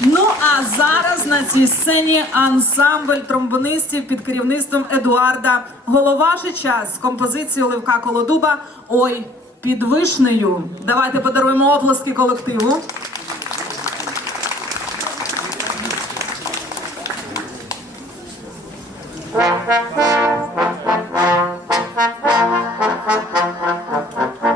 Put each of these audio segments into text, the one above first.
Ну а зараз на цій сцені ансамбль тромбонистів під керівництвом Едуарда Головашича з композицією Левка Колодуба Ой під вишнею. Давайте подаруємо оплески колективу. Зато если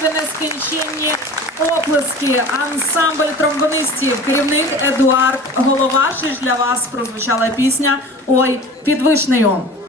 Бурхливі нескінченні оплески. Ансамбль тромбонистів, керівник Едуард Головашич. Для вас прозвучала пісня Ой під вишнею.